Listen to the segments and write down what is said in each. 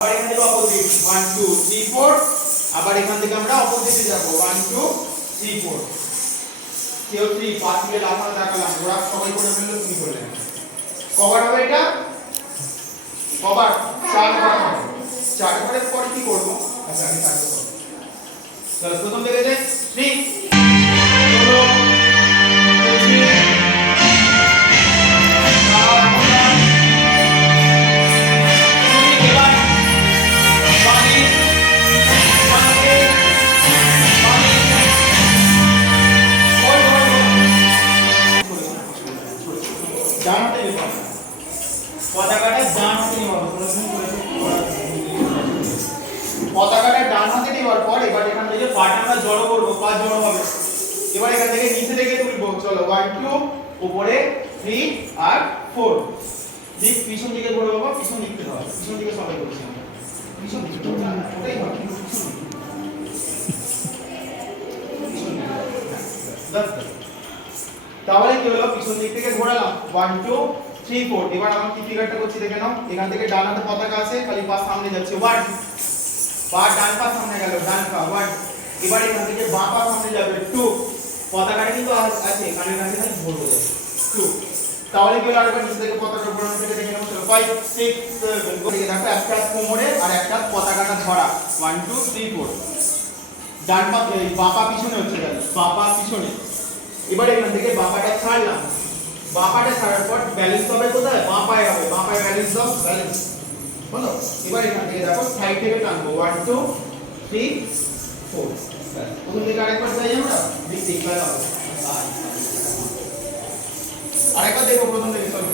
আবার এখান থেকে অপোজিট 1 2 3 4 আবার এখান থেকে আমরা অপোজিটে যাব 1 2 3 4 কেউ 3 5 দিয়ে লাফাতে তাকালাম ওরা সবাই করে ফেললো তুমি করলে কভার হবে এটা কভার 4 কভার হবে 4 কভারের পরে কি করব আচ্ছা আমি কাজ করব চলো প্রথম থেকে যাই 3 পতাকাটা ডান হাতে নেওয়ার পতাকাটা ডান হাতে নেওয়ার পর এবার এখান থেকে পাটা আমরা জড়ো করব পা জড়ো হবে এবার এখান থেকে নিচে থেকে তুলবো চলো 1 2 উপরে 3 আর 4 দিক পিছন দিকে ঘুরে বাবা পিছন দিকে দাও পিছন দিকে সবাই করছি আমরা পিছন দিকে ওটাই হবে তাহলে কি হলো পিছন দিক থেকে ঘোরালাম 1 2 3 4 এবার আমরা কি ফিগারটা করছি দেখে নাও এখান থেকে ডান হাতে পতাকা আছে খালি পা সামনে যাচ্ছে 1 পা ডান পা সামনে গেল ডান পা 1 এবার এখান থেকে বাঁ পা সামনে যাবে 2 পতাকাটা কিন্তু আছে কানের কাছে খালি ঘুরবে 2 তাহলে কি হলো আরেকবার নিচে থেকে পতাকা ঘোরানো থেকে দেখে নাও চলো 5 6 7 করে দেখো একটা কোমরে আর একটা পতাকাটা ধরা 1 2 3 4 ডান পা বাঁ পা পিছনে হচ্ছে তাহলে বাঁ পা পিছনে এবার এখান থেকে বাঁ পাটা ছাড়লাম বাঁ পাটা ছাড়ার পর ব্যালেন্স হবে কোথায় বাঁ পায়ে হবে বাঁ পায়ে ব্যালেন্স দাও ব্যালেন্স বলো এবার এখান থেকে দেখো সাইড থেকে টানবো 1 2 3 4 প্রথম থেকে আরেকবার যাই আমরা দেখি একবার হবে আরেকবার দেখো প্রথম থেকে চলো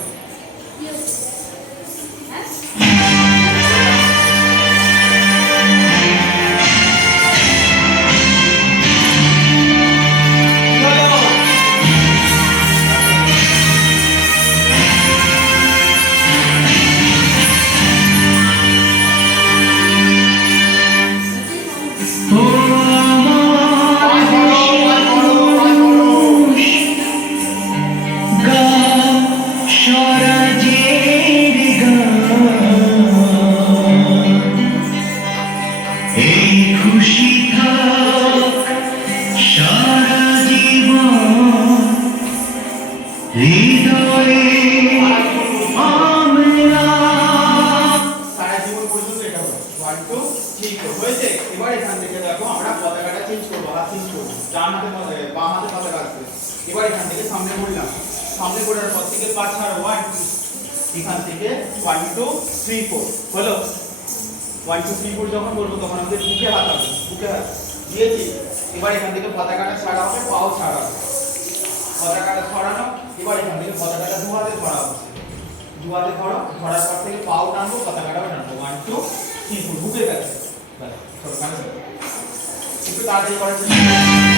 এবার এখান থেকে সামনে ঘুরলাম সামনে ঘোরার পর থেকে পা ছাড়ো 1 এখান থেকে 1 2 3 4 হলো 1 2 3 4 যখন বলবো তখন আমাদের বুকে হাত হবে বুকে হাত দিয়েছি এবার এখান থেকে পতাকাটা ছাড়া হবে পাও ছাড়া হবে পতাকাটা ছড়ানো এবার এখান থেকে পতাকাটা দু হাতে ধরা হবে দু হাতে ধরো ধরার পর থেকে পাও টানবো পতাকাটাও টানবো 1 2 3 4 বুকে গেছে চলো কানে একটু তাড়াতাড়ি করার চেষ্টা